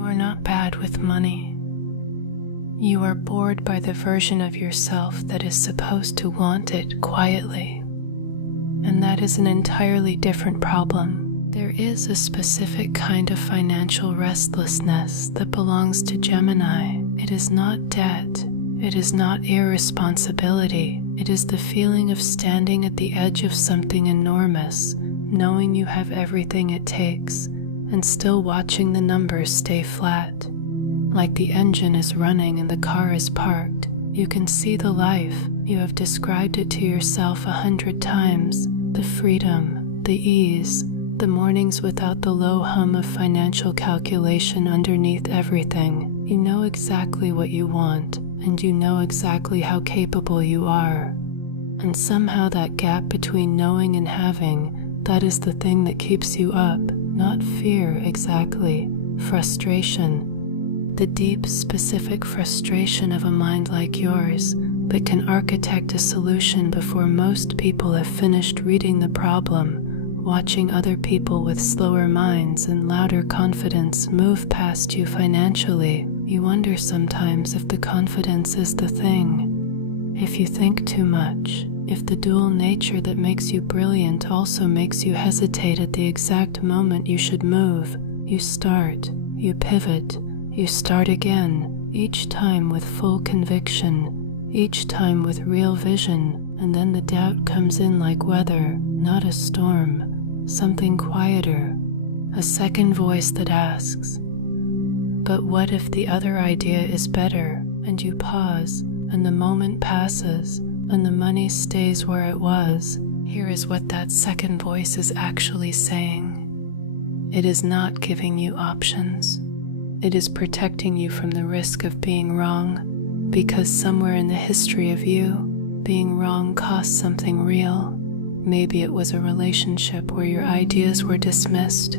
You are not bad with money. You are bored by the version of yourself that is supposed to want it quietly. And that is an entirely different problem. There is a specific kind of financial restlessness that belongs to Gemini. It is not debt. It is not irresponsibility. It is the feeling of standing at the edge of something enormous, knowing you have everything it takes, and still watching the numbers stay flat. Like the engine is running and the car is parked. You can see the life. You have described it to yourself 100 times. The freedom, the ease, the mornings without the low hum of financial calculation underneath everything. You know exactly what you want, and you know exactly how capable you are. And somehow that gap between knowing and having, that is the thing that keeps you up. Not fear exactly, frustration. The deep, specific frustration of a mind like yours that can architect a solution before most people have finished reading the problem, watching other people with slower minds and louder confidence move past you financially. You wonder sometimes if the confidence is the thing. If you think too much, if the dual nature that makes you brilliant also makes you hesitate at the exact moment you should move, you start, you pivot, you start again, each time with full conviction, each time with real vision, and then the doubt comes in like weather, not a storm, something quieter, a second voice that asks, but what if the other idea is better? And you pause, and the moment passes, and the money stays where it was. Here is what that second voice is actually saying. It is not giving you options. It is protecting you from the risk of being wrong, because somewhere in the history of you, being wrong cost something real. Maybe it was a relationship where your ideas were dismissed.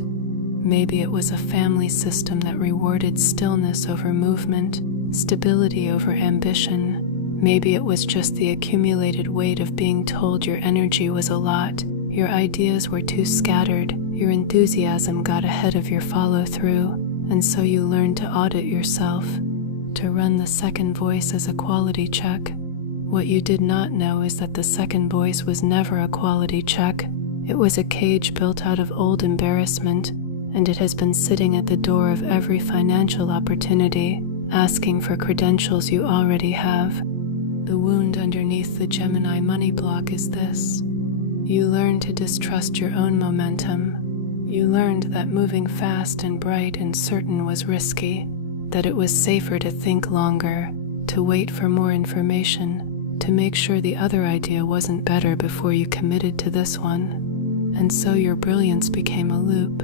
Maybe it was a family system that rewarded stillness over movement, stability over ambition. Maybe it was just the accumulated weight of being told your energy was a lot, your ideas were too scattered, your enthusiasm got ahead of your follow-through, and so you learned to audit yourself, to run the second voice as a quality check. What you did not know is that the second voice was never a quality check. It was a cage built out of old embarrassment, and it has been sitting at the door of every financial opportunity, asking for credentials you already have. The wound underneath the Gemini money block is this. You learned to distrust your own momentum. You learned that moving fast and bright and certain was risky, that it was safer to think longer, to wait for more information, to make sure the other idea wasn't better before you committed to this one. And so your brilliance became a loop,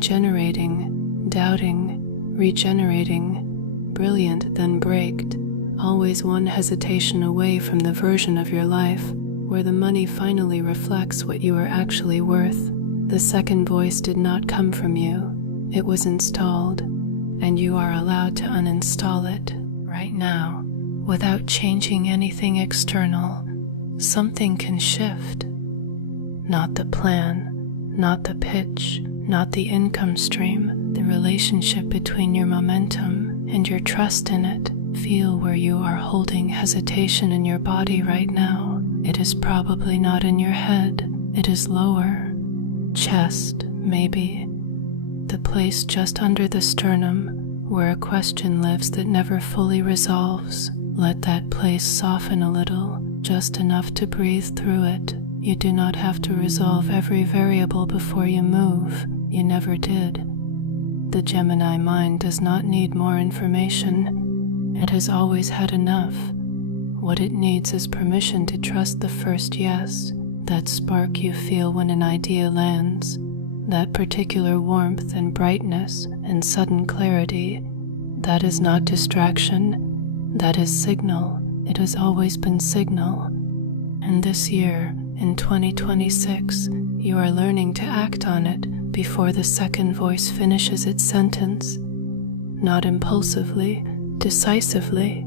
generating, doubting, regenerating, brilliant then braked, always one hesitation away from the version of your life where the money finally reflects what you are actually worth. The second voice did not come from you. It was installed, and you are allowed to uninstall it right now without changing anything external. Something can shift. Not the plan, not the pitch, not the income stream, the relationship between your momentum and your trust in it. Feel where you are holding hesitation in your body right now. It is probably not in your head. It is lower. Chest, maybe. The place just under the sternum, where a question lives that never fully resolves. Let that place soften a little, just enough to breathe through it. You do not have to resolve every variable before you move. You never did. The Gemini mind does not need more information. It has always had enough. What it needs is permission to trust the first yes, that spark you feel when an idea lands, that particular warmth and brightness and sudden clarity. That is not distraction, that is signal. It has always been signal. And this year, in 2026, you are learning to act on it before the second voice finishes its sentence. Not impulsively, decisively.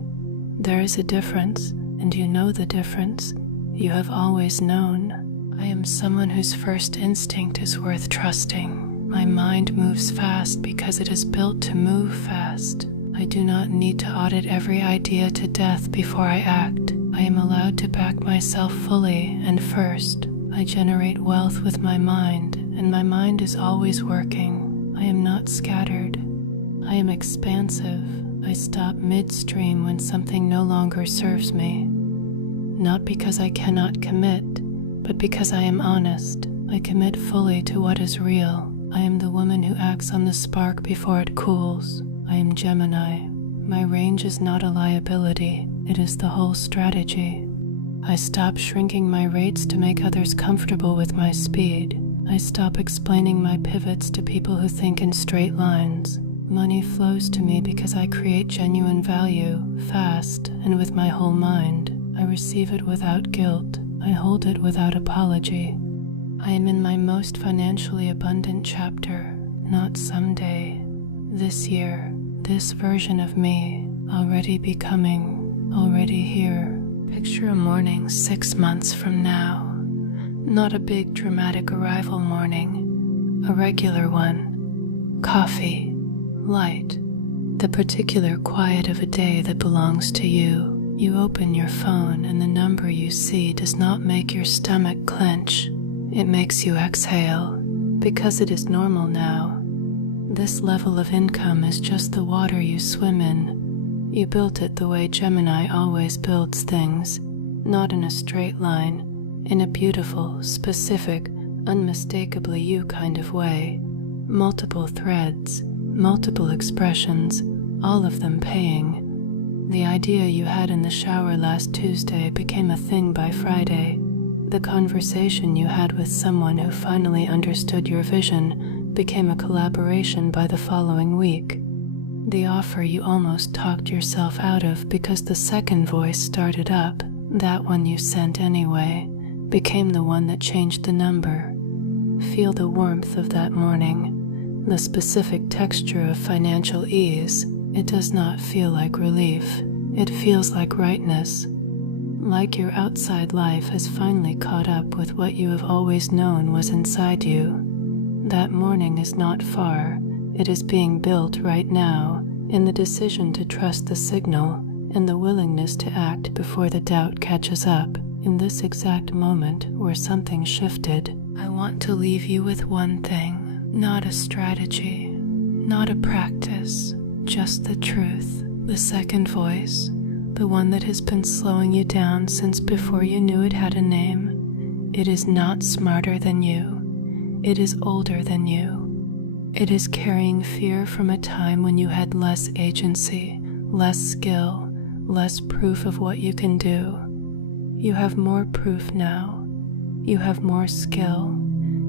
There is a difference, and you know the difference. You have always known. I am someone whose first instinct is worth trusting. My mind moves fast because it is built to move fast. I do not need to audit every idea to death before I act. I am allowed to back myself fully and first. I generate wealth with my mind, and my mind is always working. I am not scattered. I am expansive. I stop midstream when something no longer serves me. Not because I cannot commit, but because I am honest. I commit fully to what is real. I am the woman who acts on the spark before it cools. I am Gemini. My range is not a liability, it is the whole strategy. I stop shrinking my rates to make others comfortable with my speed. I stop explaining my pivots to people who think in straight lines. Money flows to me because I create genuine value, fast, and with my whole mind. I receive it without guilt. I hold it without apology. I am in my most financially abundant chapter, not someday. This year, this version of me, already becoming, already here. Picture a morning 6 months from now. Not a big dramatic arrival morning, a regular one. Coffee, light, the particular quiet of a day that belongs to you. You open your phone and the number you see does not make your stomach clench. It makes you exhale, because it is normal now. This level of income is just the water you swim in. You built it the way Gemini always builds things, not in a straight line, in a beautiful, specific, unmistakably you kind of way. Multiple threads, multiple expressions, all of them paying. The idea you had in the shower last Tuesday became a thing by Friday. The conversation you had with someone who finally understood your vision became a collaboration by the following week. The offer you almost talked yourself out of because the second voice started up, that one you sent anyway, became the one that changed the number. Feel the warmth of that morning, the specific texture of financial ease. It does not feel like relief. It feels like rightness. Like your outside life has finally caught up with what you have always known was inside you. That morning is not far. It is being built right now in the decision to trust the signal and the willingness to act before the doubt catches up. In this exact moment where something shifted, I want to leave you with one thing, not a strategy, not a practice. Just the truth, the second voice, the one that has been slowing you down since before you knew it had a name. It is not smarter than you. It is older than you. It is carrying fear from a time when you had less agency, less skill, less proof of what you can do. You have more proof now. You have more skill.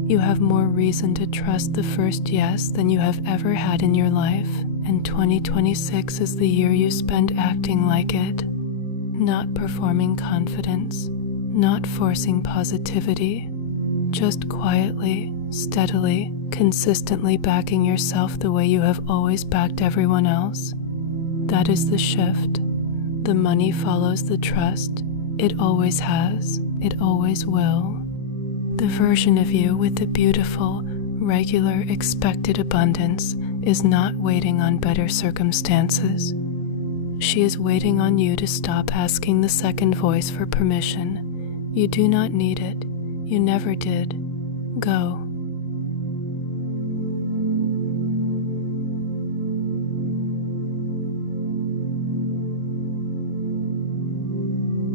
You have more reason to trust the first yes than you have ever had in your life. And 2026 is the year you spend acting like it, not performing confidence, not forcing positivity, just quietly, steadily, consistently backing yourself the way you have always backed everyone else. That is the shift. The money follows the trust. It always has. It always will. The version of you with the beautiful, regular, expected abundance is not waiting on better circumstances. She is waiting on you to stop asking the second voice for permission. You do not need it. You never did. Go.